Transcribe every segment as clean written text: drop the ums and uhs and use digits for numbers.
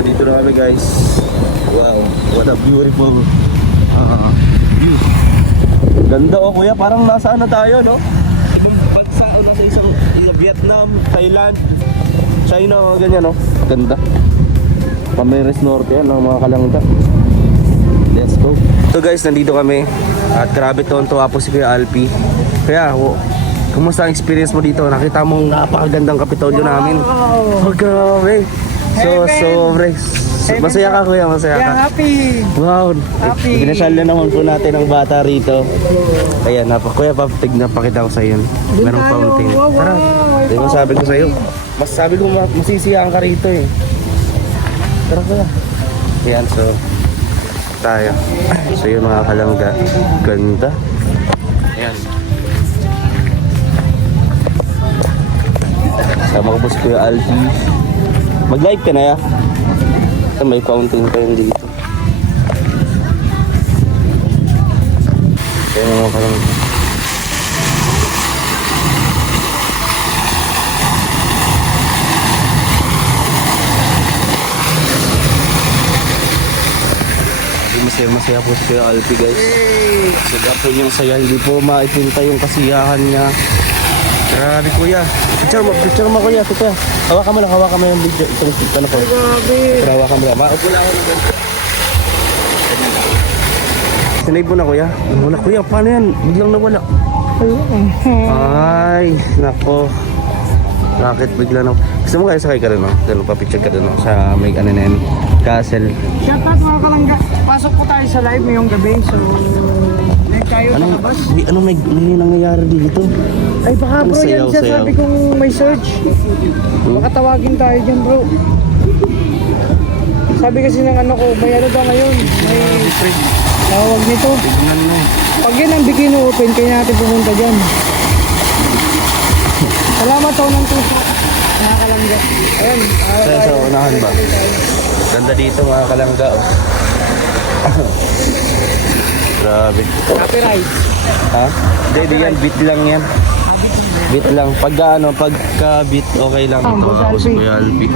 Dito na kami guys. Wow, what a beautiful view. Ganda oh kuya, parang nasa ano tayo no? Ibang bansa o nasa isang Vietnam, Thailand, China o ganyan no? Ganda. Camarines Norte yan mga kalangga. Let's go. So guys, nandito kami. At grabe tuwa po si Kuya Alpi. Kaya kumusta ang experience mo dito? Nakita mong napakagandang Kapitolyo namin. Oh grabe. So sobre. Masaya ka kuya, masaya ka. Yeah, happy. Wow. Happy. Pinasal na naman po natin ang bata rito. Kaya kuya papatig na pakita ko sa iyo. Merong fountain. Tara. Di ba sabi ko sa iyo? Sabi ko masisiyahan ka rito eh. Tara kuya. Ayan, so tayo. So yun mga kalangga. Ganda. Ayan. Sama ko po si Kuya Alpi. Mag-live ka na ya? May fountain pa yun dito. Kaya mga kalangga. Masaya po si Kuya Alpi guys. Sada po niyang saya, hindi po maipinta yung kasiyahan niya. Grabe kuya. Picture mo kuya. Kuya. Hawakan mo yung video. Itong ano po. Grabe. Hawakan mo lang. Maupo lang ako ng ganito. Sinave mo na kuya. Wala kuya. Paano yan? Biglang nawala. Ay, nako. Bakit bigla na? Gusto mo kaya sakay ka rin no? Dahil pa-picture ka rin no? Sa may ano na yan. Castle. Shout out mga kalangga. Pasok po tayo sa live ngayong gabi. So, live tayo sa labas. Anong may nangyayari dito? Ay baka bro, yan siya Sayaw. sabi kong may search. Baka tawagin tayo dyan bro. Sabi kasi ng ano ko, may ano daw ngayon. May tawag nito. Tignan mo. Pag yan ang bikini open, kaya natin pumunta dyan. Salamat ako ng tuso. Mga kalangga. Ayun. Sa unahan ba? Ganda dito mga kalangga oh. Grabe. Copyright. Ha? Hindi yan, beat lang yan. Beat lang. Pagka beat okay lang. Ito ako si Kuya Alpi.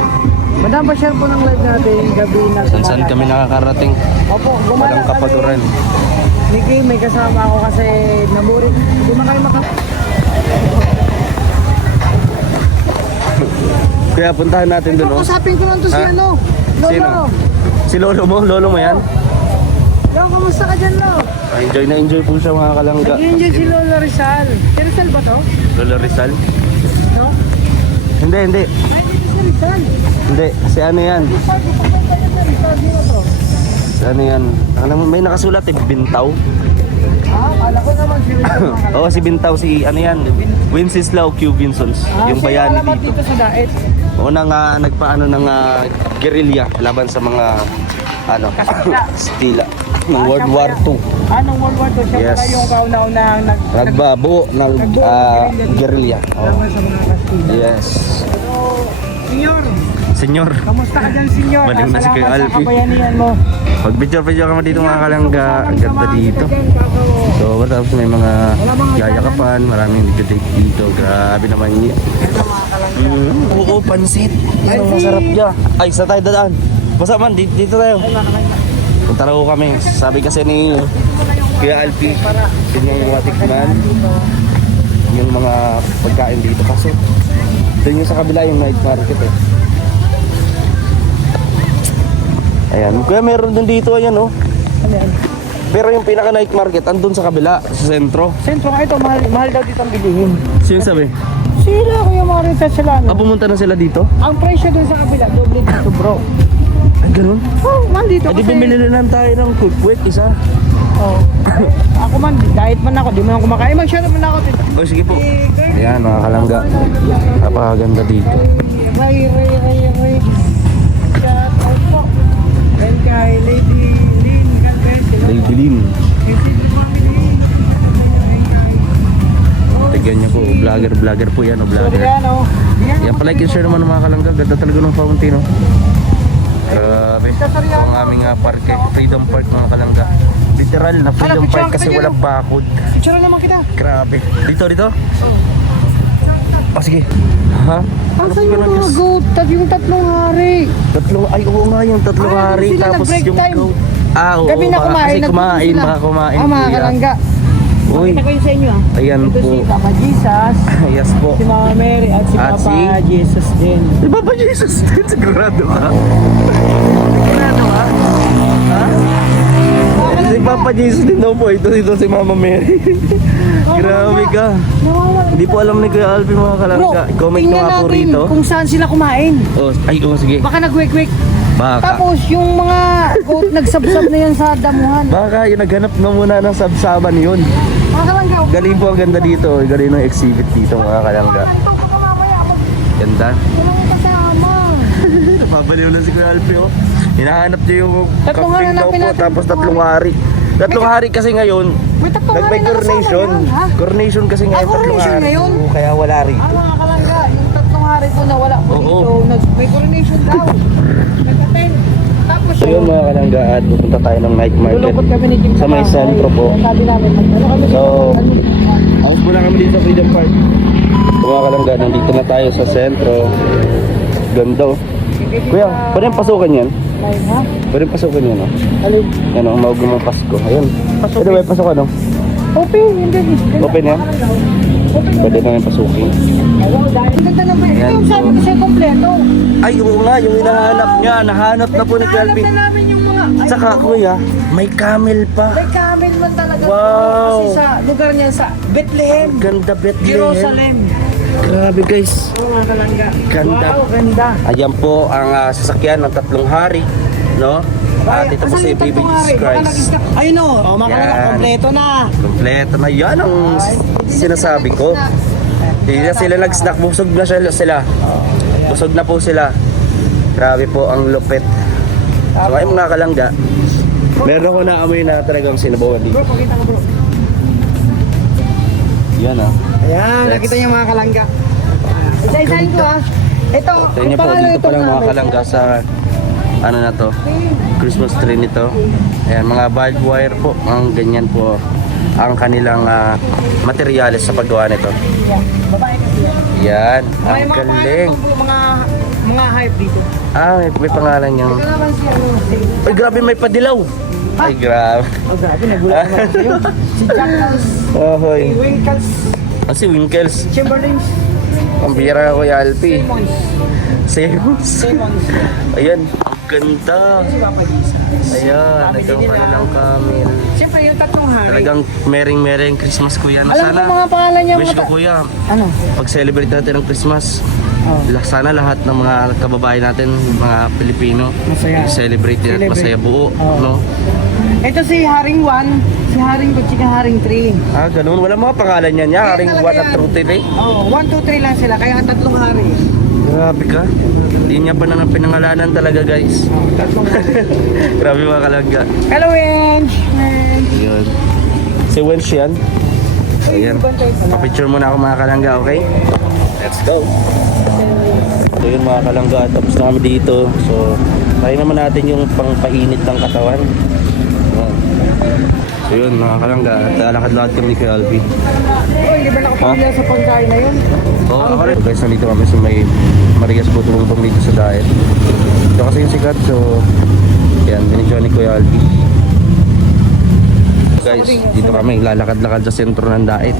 Madam, pa-share po ng live natin gabi na. Saan kami nakakarating? Opo, gumala Walang kapaturan. Niki, may kasama ako kasi naburit. Hindi man kayo Kaya puntahan natin doon oh. Usapin ko lang to si Ha? ano. Lolo. Sino? Si Lolo mo? Lolo mo yan? Lolo, kamusta ka dyan, Lo? Enjoy na enjoy po siya mga kalangga. Nag-enjoy si Lolo Rizal. Si Rizal ba to? Lolo Rizal? No? Hindi. Ay, dito si Rizal. Hindi. Si ano yan? Pag ipapagpayan na Rizal, sino to? Si ano yan? Alam mo, may nakasulat eh. Bintaw. Kala ko naman si Rizal. Oo, si Bintaw. Si ano yan? Wenceslao Q. Vinsons. Yung bayani alamat dito. dito sa Daet. Unang nagpaano ng guerrilla laban sa mga Stila ng World War II. Nung World War II, siya Yes. pala yung kauna-unahang Nagbabuo ng guerrilla. laban sa mga Kastila. Yes. So, Senyor, Senyor, kamusta ka dyan, Senyor? Balik na si Kuya Salamat Alpi. sa kabayanihan mo. pag-picture ka mo dito mga kalangga. Ang ganda dito. So, tapos may mga yayakapan, maraming date dito. Grabe naman yun. Oo, pansit. Ang masarap niya. Ay, sa tayo dadaan. Basta man, dito tayo. Punta na ko kami. Sabi kasi ni Kuya Alpi, ganyan yung matikman. Yung mga pagkain dito. Kaso, doon yung sa kabila yung night market eh. Ayan. Kuya, meron din dito. Ayan oh. Ano yan? Pero yung pinaka night market, andun sa kabila, sa sentro. Sentro nga ito, mahal daw dito ang bilihin. Sino sabi? Sila ko yung mga rin sila. Pumunta na sila dito? Ang presyo dun sa kabila, doble dito bro. Ay, ganun? Oh, man dito Di bumili na lang tayo ng cookwit, isa. Oh. Ako man, diet man ako, di man ako kumakain. Mag-share man ako dito. O, sige po. Ayan, mga kalangga. Napakaganda dito. Ray. Shout out po. And kay Lady Lynn Galvez. Lady Lynn. Tigyan niyo po, vlogger po yan, o vlogger. Yan, palike and share naman ng mga kalangga. Ganda talaga ng fountain, no? Grabe. Ito ang aming parke, Freedom Park mga kalangga. Literal na Freedom Park kasi walang bakod. Picture naman kita. Grabe. Dito. sige. Ha? Asan yung mga goat? Yung tatlong hari. Tatlong, ay oo nga yung tatlong Ah, hari. sila Tapos nag-break yung time. goat. Ah, oo. Gabi na baka kumain, kasi nagtutulog kumain, sila. baka kumain. Oh, mga kuya. kalangga. Uy, Pakita ko yun sa inyo ah. ayan Ito po. si Papa Jesus, Yes po. si Mama Mary, at si At Papa si- Jesus din. Si Papa Jesus din, sigurado ka? Sigurado ka? Ha? Si Papa Jesus din daw po. Ito si Mama Mary. Grabe ka. Nawawala. Hindi po alam ni Kuya Alvin mga Bro, kalangga. Comment nyo tingnan nga po natin rito. kung saan sila kumain. Oh, ay, oo, sige. Baka nag-wik-wik. Baka. Tapos yung mga goat nagsabsab na yan sa damuhan. Baka yung naghanap na muna ng sabsaban yun. Mga kalangga. Galing po ang ganda dito. Galing ng exhibit dito mga kalangga. Ito, baka mamaya ako. Ganda. Walang kasama. Napabaliw na si Kuya Alvin oh. Hinahanap niya yung Tatlong hari camping daw hanapin po. natin. Tapos tatlong hari. Tatlong hari kasi ngayon. May tatlong Nag-may hari na kasama coronation. yun, ha? Coronation kasi ngayon. tatlong coronation hari. ngayon? Oo, kaya wala rin. Ang mga kalangga, yung tatlong hari po na wala po Oo. dito, may coronation daw. Nag-attend. Tapos So yun mga kalangga at pupunta tayo ng night market. lulukot kami ni Kim Sa may bahay. sentro po. Sabi namin, magkano kami So, dito? Ang muna kami dito sa Freedom Park. Mga kalangga, nandito na tayo sa sentro. Ganda oh. Kuya, pwede yung pasukan yan? Ayun, ha? Pwede yung pasukan yan oh. Alin? Yan oh, maugong ng Pasko. Ayun. Pwede ba yung pasukan oh? Open, hindi. Open yan? Open. Pwede na yung pasukin. Wow, dahil ang ganda ng ito Ayan yung sabi ko sa'yo kompleto. Ay, oo nga, yung hinahanap niya. Nahanap na po ni Alam Kelvin. na namin yung mga... ay, Saka kuya, may camel pa. may camel man talaga. Wow. Kasi sa lugar niya sa Bethlehem, Ganda Bethlehem. Jerusalem. Grabe guys. Oo mga kalangga. Ganda. Wow, ganda. Ayan po ang sasakyan ng tatlong hari. No? At ito po Asan si yung Baby tatlong Jesus hari? Baka Christ. nag-stack. Ayun o, mga kalangga, Yan. kompleto na. Kompleto na yan ang sinasabi ko. Hindi na sila nag-snack. Busog na sila. Busog na po sila. Grabe po ang lupit. So ay mga kalangga. Meron ako na amoy na talagang sinabawan dito. Bro, pakita ko bro. Yan ah. Ayan, Let's- nakita niyo mga kalangga. Isa-isahin ko ah. Ito, Tingnan niyo po, dito pa lang mga kalangga sa ano na to, Christmas tree nito. Ayan, mga barbed wire po, ang ganyan po ang kanilang materyales sa paggawa nito. Babae kasi. Yan, May ang mga galing. mga hype dito. Ah, may pangalan niyang. Ito naman si ano, si... Ay, grabe, may padilaw. Ay, grabe. Oh, grabe, nagulat naman sa'yo. Si Jackals, Ahoy. si Winkles, Ah, si Winkles. Chamberlains, Pambira ko yung Alpi. Simmons, Simmons. Simmons. Ayan, ang ganda. Si Papa Jesus. Ayan, ito pala ng camel. Siyempre yung tatlong hari. Talagang mereng Christmas kuya. Alam ko Sana, mga pangalan niya. wish ko kuya, Ano? pag-celebrate natin ng Christmas, Oh. sana lahat ng mga kababayan natin, mga Pilipino, Masaya. celebrate din at Celebrate. masaya buo. Oo. No? Ito si Haring 1, si Haring 2, tsaka Haring 3. Ah, ganun. Wala mga pangalan yan. Kaya Haring talaga 1 at yan. True Today. Oh, 1, 2, 3 lang sila, kaya ang tatlong hari. Grabe ka. Hindi niya pa na pinangalanan talaga guys. Oh, tatlong hari. Grabe mga kalangga. Hello, Wench! Yun. Si Wench yan. Ayan. Papicture muna ako mga kalangga, okay? Let's go. So yun mga kalangga, tapos na kami dito. So, try naman natin yung pangpainit ng katawan. Ayan. So yun mga kalangga, lakad-lakad kami ni Kuya Alvin. Oh, hindi ba nakapamilya sa pagkain na yun? Oo, ako rin. Guys, nandito kami sa may Marias po tumulong dito sa diet. Ito kasi yung sikat, so yan, binidyo ni Kuya Alvin. Guys, dito kami lalakad-lakad sa sentro ng diet.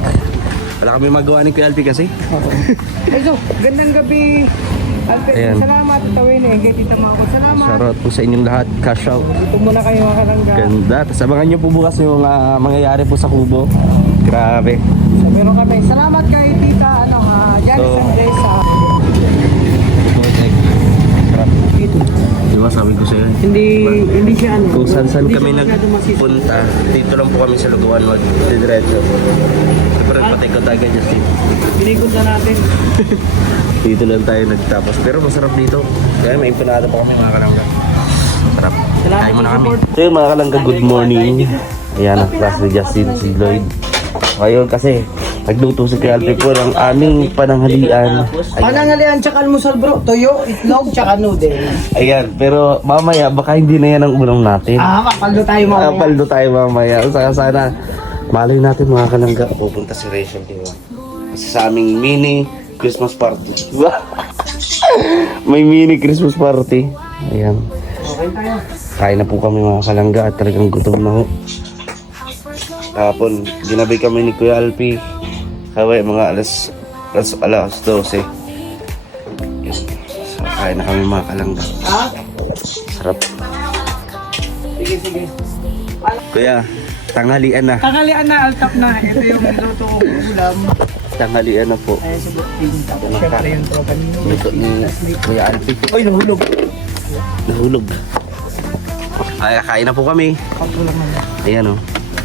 Wala kami magawa ni Kuya Alvin kasi. Ito, gandang gabi. Alfred, Ayan. salamat. Tawin eh, kay Tita Mako. Salamat. Shoutout po sa inyong lahat. Cash out. Ito muna kayo mga kalangga. Ganda. Tapos abangan nyo po bukas yung mangyayari po sa Kubo. Grabe. So, meron kami. Salamat kay Tita, Janice So, and Grace. Dito. Diba sabi ko sa'yo? Hindi siya Kung saan hindi kami siya masyado masisip. nagpunta, dito lang po kami sa Lugawan mag-diretso. Siyempre patikot agad Justin. Binigunta natin. Dito lang tayo nagtapos. Pero masarap dito. Kaya may empanada pa kami mga kalangga. Sarap. Salamat Kain muna sa kami. support. So yun mga kalangga, good morning. Ayan ang class ni Justin, si Lloyd. Ngayon kasi nagluto si Kuya Alfred po ng aming pananghalian. Panangalian tsaka almusal bro. Toyo, itlog, tsaka noodles. Ayan, pero mamaya baka hindi na yan ang ulam natin. Mapaldo tayo mamaya. Paldo tayo mamaya. Sana malay natin mga kalangga. Pupunta si Rachel dito. Kasi sa aming mini Christmas party. May mini Christmas party. Ayan. Okay tayo. Kain na po kami mga kalangga at talagang gutom na ho. Kahapon, ginabi kami ni Kuya Alpi. Kaway mga alas 12. Yun. So, kain na kami mga kalangga. Ha? Sarap. Sige, sige. Kuya, tanghalian na. Tanghalian na, altap na. Ito yung luto ko ulam. Tanghalian na po. Ay, subok din. Tapos syempre yung tropa ninyo. Luto ni Kuya Alpi. Ay, nahulog. Nahulog. Ay, kain na po kami. Patro lang naman. Ayan o.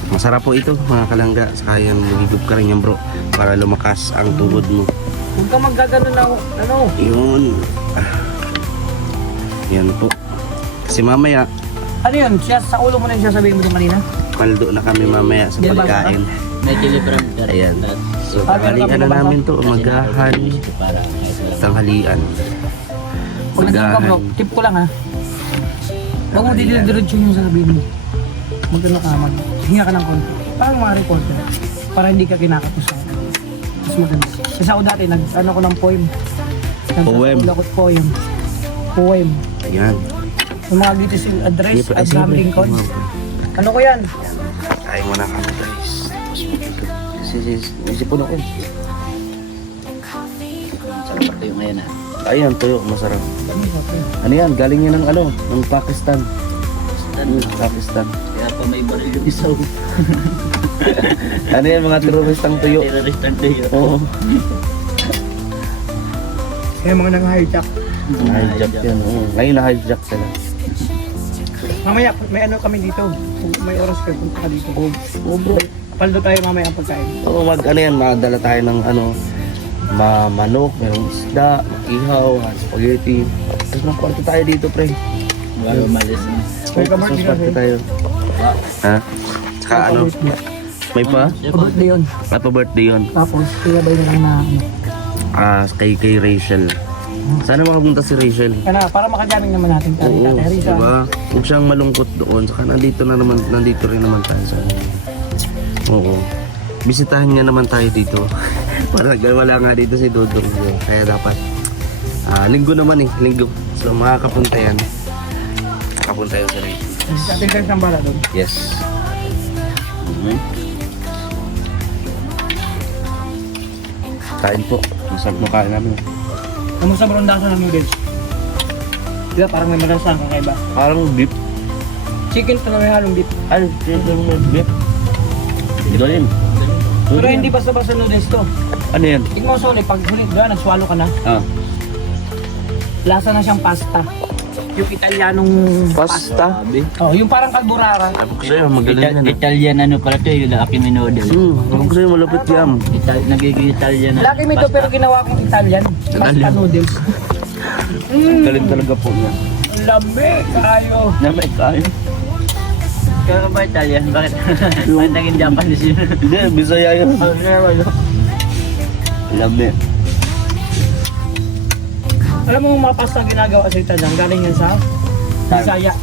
Masarap po ito mga kalangga. Saka yan, magigib ka rin yan bro. Para lumakas ang tubod mo. Huwag ka maggagano na, ano? Yun. Yan po. Kasi mamaya, Ano yun? Siya, sa ulo mo na yung sasabihin mo din kanina? maldo na kami mamaya sa Di ba? pagkain. May telegram ka rin. Ayan. So, tanghalian na namin to. Magahan. Tanghalian. Pag nagkakaw ka bro, tip ko lang ha. Huwag mo dinidiretso yung sasabihin mo. Magkano ka, hinga ka ng konti. Parang mga reporter. Para hindi ka kinakapusan. Mas maganda. Kasi ako dati, ano ko ng poem. Poem? Lakot poem. Poem. Ayan. Yung mga dito yung address, Abraham Lincoln. Ano ko yan? Kain mo na kami guys. Isipon ako. Sarap pa tayo ngayon ah. Ayan, tuyo. Masarap. Ano yan? Galing yan ng ano? Ng Pakistan. Pakistan. Kaya pa may baril yung isaw. Ano yan? Mga teroristang tuyo. Terroristan tayo. Oo. Kaya mga nang-hijack. Hijack yan. Oo. Ngayon na-hijack sila. Mamaya, may ano kami dito. Kung may oras kayo, punta ka dito. Oo bro. Paldo tayo mamaya ang pagkain. Oo, ano yan? Madala tayo ng ano? Manok, mayroong isda, ihaw, spaghetti. Tapos magkwarto tayo dito pre. Bago malis na. Christmas party tayo. Ha? Saka ano? May pa? Birthday yun. Happy birthday yun. Tapos, sinabay na lang na ano. Kay Rachel. Sana makapunta si Rachel. Kaya para makajaming naman natin. Oo, diba? Huwag siyang malungkot doon. Saka nandito rin naman tayo sa Oo. Bisitahin niya naman tayo dito. Para wala nga dito si Dudong. Kaya dapat linggo naman eh, linggo. So makakapunta yan. Makapunta yun sa Rachel. Sa ating kayo siyang bala doon. Yes. Kain po. Masarap mo kain namin. Kamusta bro ang lasa ng noodles? Diba parang may malasang kakaiba. Parang beef. Chicken to na may halong beef. Ay, chicken with beef. Galing. Pero hindi basta-basta noodles to. Ano yan? Tingnan mo Sony, pag hulit doon, nagswalo ka na. Lasa na siyang pasta. Yung Italianong Pasta. Sabi. Oh, yung parang carbonara. Sabi ko sa'yo, magaling yan. Italian ano pala to yung laki may noodle. Sabi ko sa'yo, malapit yan. Nagiging Italian na. Laki nito pero ginawa kong Italian. Pasta Italian. noodles. Galing talaga po niya. Labi, kayo. Na may kain. Kaya ka ba Italian? Bakit? Bakit naging Japanese yun? Hindi, Bisaya yun. Lami. Alam mo yung mga pasta ginagawa sa Italian, galing yan sa Bisaya.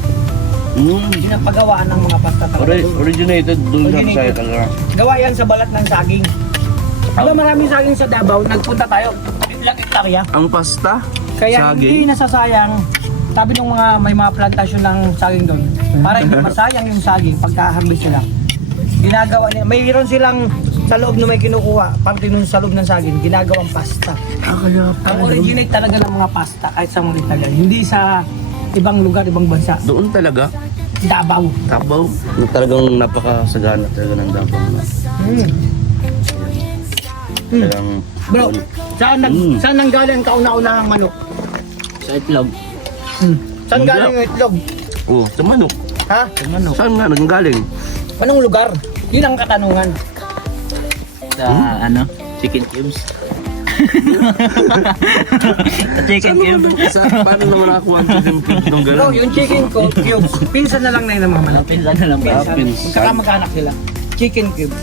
Ginapagawaan ng mga pasta talaga. Originated doon sa Originated. Bisaya talaga. Gawa yan sa balat ng saging. Diba maraming saging sa Davao, nagpunta tayo, ilang hektarya. Ang pasta? Kaya hindi nasasayang, sabi ng mga may mga plantasyon ng saging doon, para hindi masayang yung saging pagka-harvest nila. Ginagawa nila, mayroon silang sa loob na may kinukuha, parte nun sa loob ng saging, ginagawang pasta. Kaya Ang originate talaga ng mga pasta kahit sa mga Italian, hindi sa ibang lugar, ibang bansa. doon talaga. Davao. Tabaw. Talagang napakasagana talaga ng Davao. Talagang... Bro, saan nanggaling ang kauna-unahang manok? Sa itlog. Saan Manok. galing yung itlog? Oh, sa manok. Ha? Sa manok. Saan nga nanggaling? Anong lugar? Yun ang katanungan. Sa ano? Chicken cubes. Sa chicken cubes. Paano naman ako ang chicken cubes nung Bro, gano'n? yung chicken cubes, pinsan na lang na yun ng mga manok. Pinsan na lang ba? Pinsan. pinsan. Magkakamag-anak sila. Chicken cubes.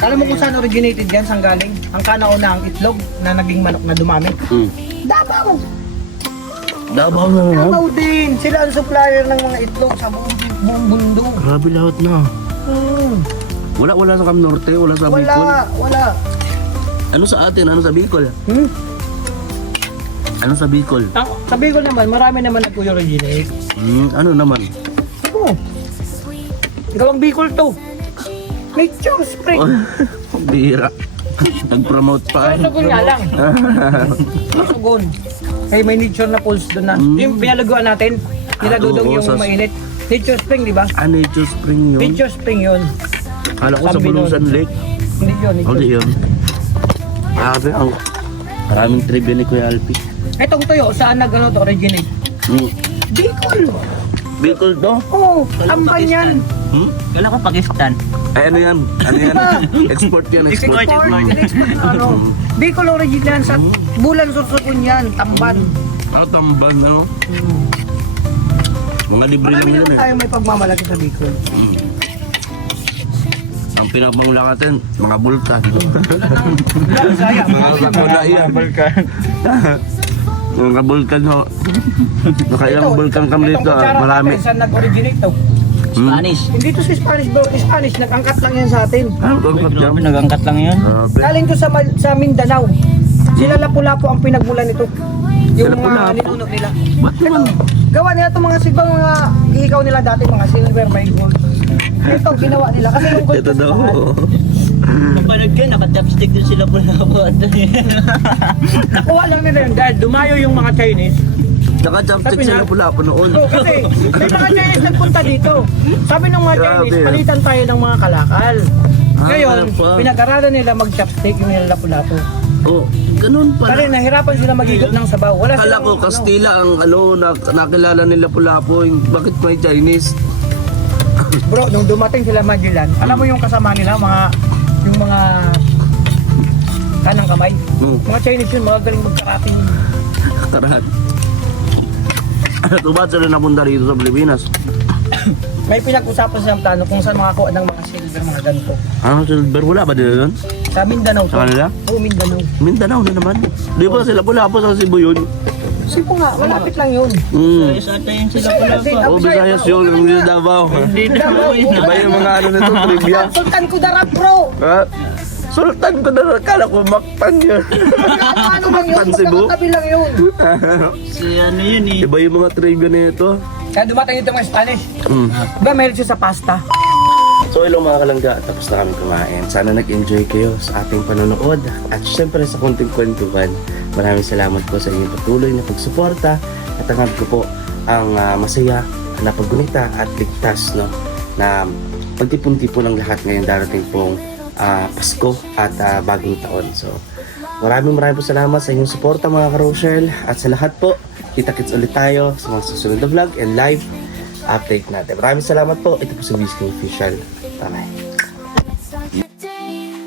Alam mo kung saan originated yan, saan galing? Ang kanauna ang itlog na naging manok na dumami. Davao! Davao na naman. Davao din! Sila ang supplier ng mga itlog sa buong mundo. Grabe lahat na. Wala sa Cam Norte, wala sa Bicol. Wala. Ano sa atin? Ano sa Bicol? Ano sa Bicol? Sabi ko naman, marami naman nag-originate. Ano naman? Oo. Gawang Bicol to. Nature Spring. Bira. Nag-promote pa Sugon nga lang. Sugon. Kaya may nature na pulse doon na. Yung pinalaguan natin, niladudong oo, yung mainit. Nature Spring, di ba? Nature Spring yun. Nature Spring yun. Kala ko sa Sabi nun. Bulusan Lake. Hindi yun, nature Hindi yun. Grabe, ang maraming trivia ni Kuya Alpi. Itong tuyo, saan nag-ano to, originate? Bicol! Bicol to? Oo, tamban yan. Kala ko Pakistan. Ay, ano yan? Ano yan? Export yan, export. Export, ano, Bicol original sa Bulan Sorsogon yan, tamban. Tamban, ano? Mga libre lang Marami yun naman eh. tayo may pagmamalaki sa Bicol. Ang pinagmamulakatin, mga bulkan. Saya, Wala yan. Mga bulkan ho. Nakailang bulkan kami dito. Marami. Saan nag-originate to? Spanish. Hindi to sa Spanish bro, Spanish, nag-angkat lang yan sa atin. Ano ba ang Grabe, nagangkat lang yun. Grabe. Galing to sa Mindanao. Sila Lapu-Lapu ang pinagmulan nito. Yung Sa mga Lapu-Lapu? ninunog nila. Ba't naman? Gawa nila itong mga sigbang mga iikaw nila dati, mga silver, may gold. Ito, ginawa nila. Kasi yung gold Ito kasi daw. mahal. Kapanood kayo, naka-chopstick din sila pula po. Nakuha lang nila yun dahil dumayo yung mga Chinese. Naka-chopstick sila pula po noon. So, kasi may mga Chinese nagpunta dito. Sabi ng mga Grabe, Chinese, ah. palitan tayo ng mga kalakal. Ngayon, ganun pa. pinag-aralan nila mag-chopstick yung nila Lapu-Lapu. Oh, ganun Kasi pala. nahirapan sila magigit ng sabaw. Wala Akala silang, ko Kastila ang nakilala nila Lapu-Lapu. Bakit may Chinese? Bro, nung dumating sila Magellan, alam mo yung kasama nila, yung mga kanang kamay. Mga Chinese yun, mga galing magkarating. Karat. Ito ba sila napunta rito sa Pilipinas? May pinag-usapan silang plano kung saan makakuha ng mga silver, mga ganito. Ano, silver? Wala ba dito doon? Sa Mindanao to. Sa kanila? Oo, Mindanao. Mindanao na naman. Di ba sila Lapu-Lapu sa Cebu yun? Sipo nga, malapit lang yun. Isa ata yun sila pula po. Oh, Visayas yun. Hindi sa Davao. Hindi na po yun. Iba yung mga ano nito, trivia. Sultan Kudarat, bro! Ha? Sultan ko na kala ko Mactan yun. Ano lang yun? Pan Cebu? Magkakatabi lang yun. Si ano yun eh. Iba yung mga trivia nito. Kaya dumating dito mga Spanish. Diba meron siya sa pasta? So hello mga kalangga, tapos na kami kumain. Sana nag-enjoy kayo sa ating panonood. At syempre sa konting kwentuhan, maraming salamat po sa inyong patuloy na pagsuporta. At hangad ko po ang masaya na paggunita at ligtas, no, na pagtipon-tipon ng lahat ngayon darating pong Pasko at bagong taon. So maraming po salamat sa inyong suporta mga ka-Rochelle. At sa lahat po, kita-kits ulit tayo sa mga susunod na vlog and live update natin. Maraming salamat po. Ito po sa Whiskey Official. Bye-bye.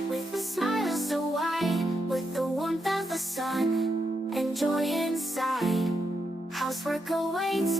With a smile so wide, with the warmth of the sun, and joy inside. Housework awaits.